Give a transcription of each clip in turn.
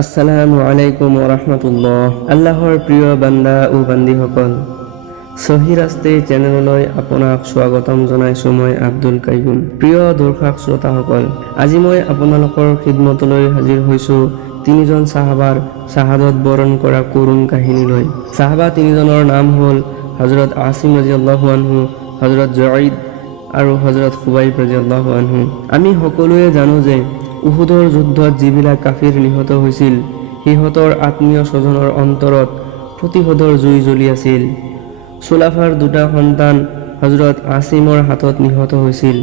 আসসালামু আলাইকুম ওৰহমতুল্লাহ। আল্লাহৰ প্ৰিয় বান্দা ও বান্দীসকল, সহি ৰাস্তে চেনেললৈ আপোনাক স্বাগতম জনাইছোঁ। মই আব্দুল কাইয়ুম। প্ৰিয় দৰ্শক শ্ৰোতাসকল, আজি মই আপোনালোকৰ খিদমতলৈ হাজিৰ হৈছোঁ তিনিজন সাহাবাৰ শাহাদত বৰণ কৰা কৰুণ কাহিনী লৈ। সাহাবা তিনিজনৰ নাম হ'ল হজৰত আসিম ৰাদিয়াল্লাহু আনহু, হজৰত জয়দ আৰু হজৰত খুবাইব ৰাদিয়াল্লাহু আনহু। আমি সকলোৱে জানো যে উহুদৰ যুদ্ধত যিবিলাক কাফিৰ নিহত হৈছিল, সিহঁতৰ আত্মীয় স্বজনৰ অন্তৰত প্ৰতিশোধৰ জুই জ্বলি আছিল। চুলাফাৰ দুটা সন্তান হজৰত আসিমৰ হাতত নিহত হৈছিল।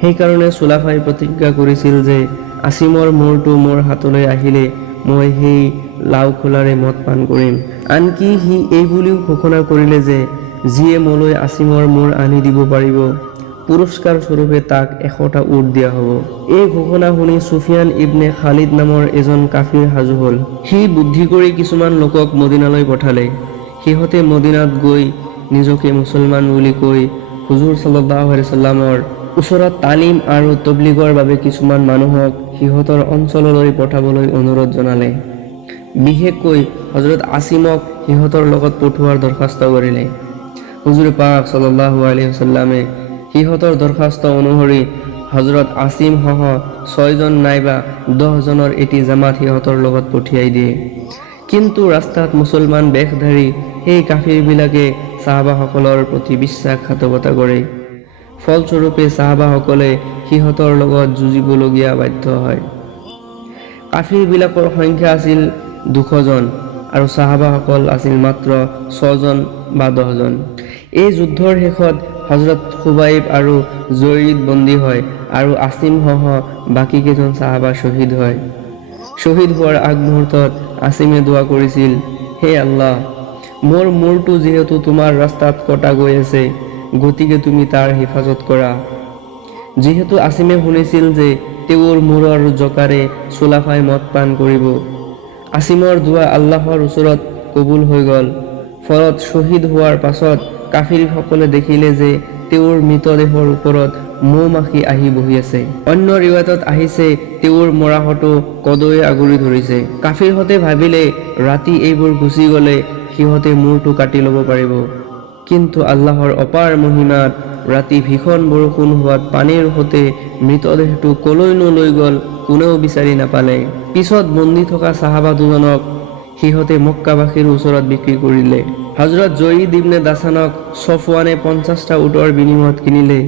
সেইকাৰণে চুলাফাই প্ৰতিজ্ঞা কৰিছিল যে আসিমৰ মূৰটো মোৰ হাতলৈ আহিলে মই সেই লাও খোলাৰে মদ পান কৰিম। আনকি সি এই বুলিও ঘোষণা কৰিলে যে যিয়ে মোলৈ আসিমৰ মূৰ আনি দিব পাৰিব, পুৰস্কাৰ স্বৰূপে তাক 100টা উট দিয়া হ'ব। এই ঘোষণা শুনি সুফিয়ান ইবনে খালিদ নামৰ এজন কাফিৰ সাজু হ'ল। সি বুদ্ধি কৰি কিছুমান লোকক মদিনালৈ পঠালে। সিহঁতে মদিনাত গৈ নিজকে মুছলমান বুলি কৈ হুজুৰ সাল্লাল্লাহু আলাইহি সাল্লামৰ ওচৰত তালিম আৰু তবলিগৰ বাবে কিছুমান মানুহক সিহঁতৰ অঞ্চললৈ পঠাবলৈ অনুৰোধ জনালে। বিশেষকৈ হজৰত আসিমক সিহঁতৰ লগত পঠোৱাৰ দৰখাস্ত কৰিলে। হুজুৰ পাক সাল্লাল্লাহু আলাইহি সাল্লামে সিহঁতৰ দৰখাস্ত অনুসৰি হজৰত আসিম সহ 6 জন নাইবা 10 জনৰ এটি জামাত সিহঁতৰ লগত পঠিয়াই দিয়ে। কিন্তু ৰাস্তাত মুছলমান বেশধাৰী সেই কাফিৰবিলাকে চাহাবাসকলৰ প্ৰতি বিশ্বাসঘাতকতা কৰে। ফলস্বৰূপে চাহাবাসকলে সিহঁতৰ লগত যুঁজিবলগীয়া বাধ্য হয়। কাফিৰবিলাকৰ সংখ্যা আছিল 200 জন আৰু চাহাবাসকল আছিল মাত্ৰ 6 জন বা 10 জন। এই যুদ্ধৰ শেষত হজৰত খুবাইব আৰু জয়দ বন্দী হয় আৰু আসিম সহ বাকী কেইজন চাহাবা শ্বহীদ হয়। শ্বহীদ হোৱাৰ আগমুহূৰ্তত আসিমে দোৱা কৰিছিল, হে আল্লাহ, মোৰ মূৰটো যিহেতু তোমাৰ ৰাস্তাত কটা গৈ আছে, গতিকে তুমি তাৰ হিফাজত কৰা। যিহেতু আসিমে শুনিছিল যে তেওঁৰ মূৰৰ জকাৰে চুলাফাই মদ পান কৰিব, আসিমৰ দোৱা আল্লাহৰ ওচৰত কবুল হৈ গ'ল। ফলত শ্বহীদ হোৱাৰ পাছত কাফিৰসকলে দেখিলে যে তেওঁৰ মৃতদেহৰ ওপৰত মৌ-মাখি আহি বহি আছে। অন্য ৰিৱায়তত আহিছে তেওঁৰ মৰাশটো কদৱে আগুৰি ধৰিছে। কাফিৰহঁতে ভাবিলে ৰাতি এইবোৰ গুচি গ'লে সিহঁতে মূৰটো কাটি ল'ব পাৰিব। কিন্তু আল্লাহৰ অপাৰ মহিমাত ৰাতি ভীষণ বৰষুণ হোৱাত পানীৰ সৈতে মৃতদেহটো কলৈনো লৈ গ'ল কোনেও বিচাৰি নাপালে। পিছত বন্দী থকা চাহাবা দুজনক সিহঁতে মক্কাবাসীৰ ওচৰত বিক্ৰী কৰিলে। হজৰত জয়দ ইবনে দাছানক ছফৱানে 50টা উটৰ বিনিময়ত কিনিলে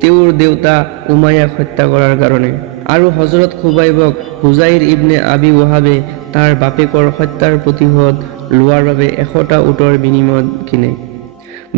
তেওঁৰ দেউতা উমায়াক হত্যা কৰাৰ কাৰণে। আৰু হজৰত খুবাইবক হুজাইৰ ইবনে আবি ৱাহাবে তাৰ বাপেকৰ হত্যাৰ প্ৰতিশোধ লোৱাৰ বাবে 100টা উটৰ বিনিময়ত কিনে।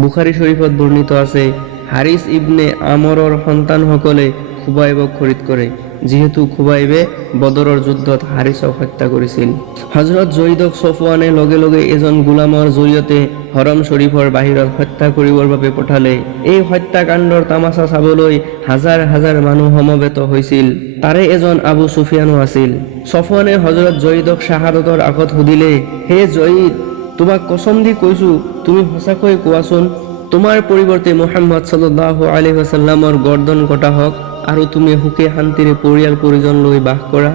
বুখাৰী শৰীফত বৰ্ণিত আছে, হাৰিছ ইবনে আমৰৰ সন্তানসকলে খুবাইবক খৰিদ কৰে, যিহেতু খুবাইবে বদৰৰ যুদ্ধত হাৰিছক হত্যা কৰিছিল। হজৰত জয়দক ছফৱানে লগে লগে এজন গোলামৰ জৰিয়তে হৰম শ্বৰীফৰ বাহিৰত হত্যা কৰিবৰ বাবে পঠালে। এই হত্যাকাণ্ডৰ তামাচা চাবলৈ হাজাৰ হাজাৰ মানুহ সমবেত হৈছিল। তাৰে এজন আবু সুফিয়ানো আছিল। ছফৱানে হজৰত জয়দক শাহাদতৰ আগত সুধিলে, হে জয়দ, তোমাক কসম দি কৈছো, তুমি সঁচাকৈ কোৱাচোন, তোমাৰ পৰিৱৰ্তে মুহাম্মদ সাল্লাল্লাহু আলাইহি ওয়াসাল্লামৰ গৰ্দন কটা হওক আৰু তুমি সুখে শান্তিৰে পৰিয়াল পৰিজন লৈ বাস কৰা,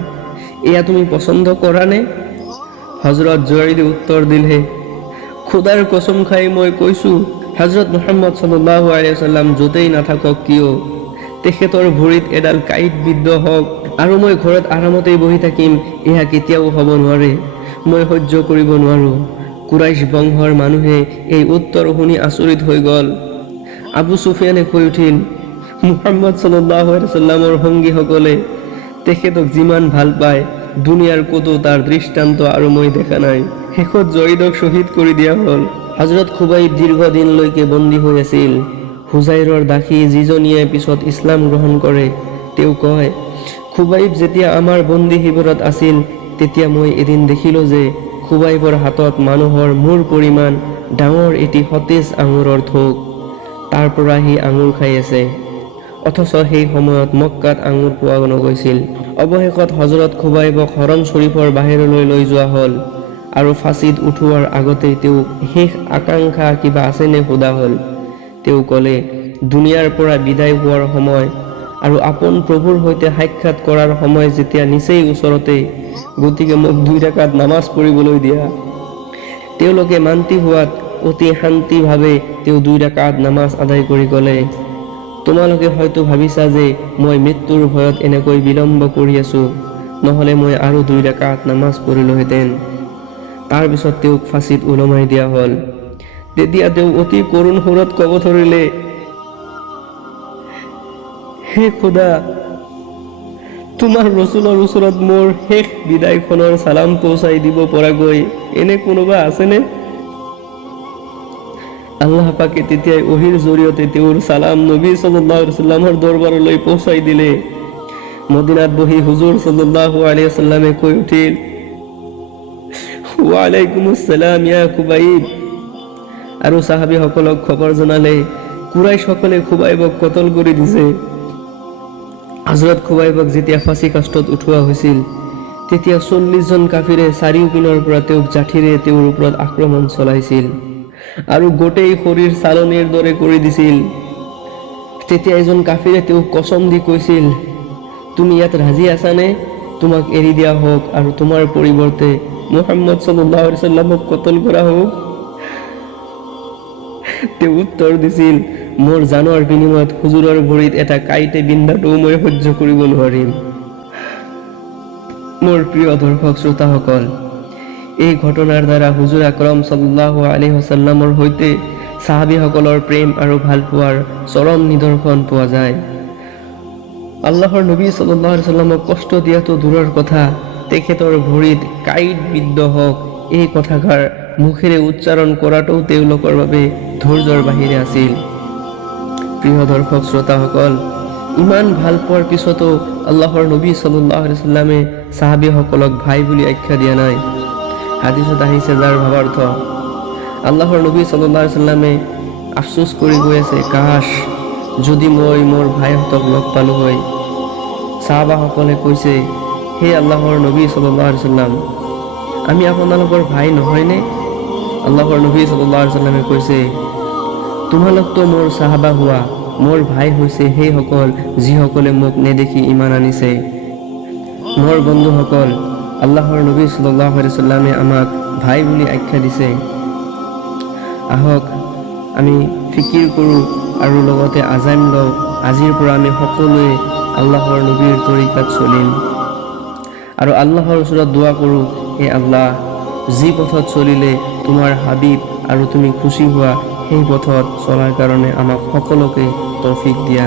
এয়া তুমি পছন্দ কৰা নে? হজৰত জয়দে উত্তৰ দিলে, খোদাৰ কসম খাই মই কৈছো, হজৰত মুহাম্মদ সাল্লাল্লাহু আলাইহি ওয়াসাল্লাম য'তেই নাথাকক কিয়, তেখেতৰ ভৰিত এডাল কাঁইট বিদ্ধ হওক আৰু মই ঘৰত আৰামতেই বহি থাকিম, এয়া কেতিয়াও হ'ব নোৱাৰে। মই সহ্য কৰিব নোৱাৰো। কুৰাইশ বংশৰ মানুহে এই উত্তৰ শুনি আচৰিত হৈ গ'ল। আবু সুফিয়ানে কৈ উঠিল, মুহাম্মদ সাল্লাল্লাহু আলাইহি ওয়াসাল্লামৰ সংগীসকলে তেখেতক যিমান ভাল পায়, দুনিয়াৰ ক'তো তাৰ দৃষ্টান্ত আৰু মই দেখা নাই। শেষত জয়দক শ্বহীদ কৰি দিয়া হ'ল। হজৰত খুবাইব দীৰ্ঘদিনলৈকে বন্দী হৈ আছিল। হুজাইৰৰ দাসী যিজনীয়ে পিছত ইছলাম গ্ৰহণ কৰে, তেওঁ কয়, খুবাইব যেতিয়া আমাৰ বন্দী শিবিৰত আছিল, তেতিয়া মই এদিন দেখিলোঁ যে খুবাইবৰ হাতত মানুহৰ মূৰ পৰিমাণ ডাঙৰ এটি সতেজ আঙুৰৰ থোক। তাৰ পৰা সি আঙুৰ খাই আছে, অথচ সেই সময়ত মক্কাত আঙুৰ পোৱা নগৈছিল। অৱশেষত হজৰত খুবাইবক হৰম শ্বৰীফৰ বাহিৰলৈ লৈ যোৱা হ'ল আৰু ফাঁচীত উঠোৱাৰ আগতেই তেওঁক শেষ আকাংক্ষা কিবা আছেনে সোধা হ'ল। তেওঁ ক'লে, দুনিয়াৰ পৰা বিদায় হোৱাৰ সময় আৰু আপোন প্ৰভুৰ সৈতে সাক্ষাৎ কৰাৰ সময় যেতিয়া নিচেই ওচৰতে, গতিকে মোক 2 ৰাকাত নামাজ পঢ়িবলৈ দিয়া। তেওঁলোকে মান্তি হোৱাত অতি শান্তিভাৱে তেওঁ 2 ৰাকাত নামাজ আদায় কৰি ক'লে, তোমালোকে হয়তো ভাবিছা যে মই মৃত্যুৰ ভয়ত এনেকৈ বিলম্ব কৰি আছোঁ, নহ'লে মই আৰু 2 ৰাকাত নামাজ পঢ়িলোহেঁতেন। তাৰ পিছত তেওঁক ফাঁচীত ওলমাই দিয়া হ'ল। তেতিয়া তেওঁ অতি কৰুণ সুৰত ক'ব ধৰিলে, হে খোদা, তোমাৰ ৰচুলৰ ওচৰত মোৰ শেষ বিদায়খনৰ চালাম পৌঁছাই দিব পৰাকৈ এনে কোনোবা আছেনে? আল্লাহ পাকে তেতিয়াই ওহীৰ জৰিয়তে তেওঁৰ চালাম নবী সাল্লাল্লাহু আলাইহি ওয়াসাল্লামৰ দৰবাৰলৈ পৌঁছাই দিলে। মদিনাত বহি হুজুৰ সাল্লাল্লাহু আলাইহি ওয়াসাল্লামে কৈ উঠিল, ওয়ালাইকুমুছ সালাম ইয়া খুবাইব। আৰু সাহাবীসকলক খবৰ জনালে, কুৰাইশসকলে খুবাইবক কতল কৰি দিছে। হযৰত খুবাইবক যেতিয়া ফাঁচী কাষ্ঠত উঠোৱা হৈছিল, তেতিয়া 40 জন কাফিৰে চাৰিওপিনৰ পৰা তেওঁক জাঠিৰে তেওঁৰ ওপৰত আক্ৰমণ চলাইছিল আৰু গোটেই শৰীৰ চালনীৰ দৰে কৰি দিছিল। তেতিয়া এজন কাফিৰে তেওঁক কচম দি কৈছিল, তুমি ইয়াত ৰাজি আছানে? তোমাক এৰি দিয়া হওক আৰু তোমাৰ পৰিৱৰ্তে মুহাম্মদ সাল্লাল্লাহু আলাইহি ওয়াসাল্লামক কতল কৰা হওক। তেওঁ উত্তৰ দিছিল, মোৰ জানৰ বিনিময়ত হুজুৰৰ ভৰিত এটা কাঁইটে বিন্ধাটোও মই সহ্য কৰিব নোৱাৰিম। মোৰ প্ৰিয় দৰ্শক শ্ৰোতাসকল, এই ঘটনাৰ দ্বাৰা হুজুৰ আকৰম সাল্লাল্লাহু আলাইহি ওয়াসাল্লামৰ সৈতে সাহাবীসকলৰ প্ৰেম আৰু ভালপোৱাৰ চৰম নিদৰ্শন পোৱা যায়। আল্লাহৰ নবী সাল্লাল্লাহু আলাইহি ওয়াসাল্লামক কষ্ট দিয়াটো দূৰৰ কথা, তেখেতৰ ভৰিত কাঁইট বিদ্ধ হওক, এই কথাষাৰ মুখেৰে উচ্চাৰণ কৰাটোও তেওঁলোকৰ বাবে ধৈৰ্যৰ বাহিৰে আছিল। প্ৰিয় দৰ্শক শ্ৰোতাসকল, ইমান ভাল পোৱাৰ পিছতো আল্লাহৰ নবী সাল্লাল্লাহু আলাইহি ওয়াসাল্লামে সাহাবীসকলক ভাই বুলি আখ্যা দিয়া নাই। হাদিছত আহিছে যাৰ ভাৱাৰ্থ, আল্লাহৰ নবী সাল্লাল্লাহু আলাইহি ওয়াসাল্লামে আফচোচ কৰি গৈ আছে, কাশ যদি মই মোৰ ভাইহঁতক লগ পালো হয়। সাহাবাসকলে কৈছে, হে আল্লাহৰ নবী সাল্লাল্লাহু আলাইহি ওয়াসাল্লাম, আমি আপোনালোকৰ ভাই নহয়নে? আল্লাহৰ নবী সাল্লাল্লাহু আলাইহি ওয়াসাল্লামে কৈছে, তোমালোকতো মোৰ সাহাবা হোৱা, মোৰ ভাই হৈছে সেইসকল যিসকলে মোক নেদেখি ইমান আনিছে। মোৰ বন্ধুসকল, আল্লাহৰ নবী সাল্লাল্লাহু আলাইহি ওয়াসাল্লামে আমাক ভাই বুলি আখ্যা দিছে। আহক আমি ফিকিৰ কৰোঁ আৰু লগতে আজাম লওঁ, আজিৰ পৰা আমি সকলোৱে আল্লাহৰ নবীৰ তৰিকাত চলিম আৰু আল্লাহৰ ওচৰত দোৱা কৰোঁ, হে আল্লাহ, যি পথত চলিলে তোমাৰ হাবিব আৰু তুমি খুশি হোৱা সেই পথত চলাৰ কাৰণে আমাক সকলোকে তৌফিক দিয়া।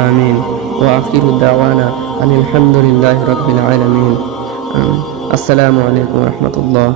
আমিন। ওয়া আখিৰু দাওয়ানা আনিল হামদুলিল্লাহি ৰাব্বিল আলামিন। আসসালামু আলাইকুম ওয়া ৰাহমাতুল্লাহ।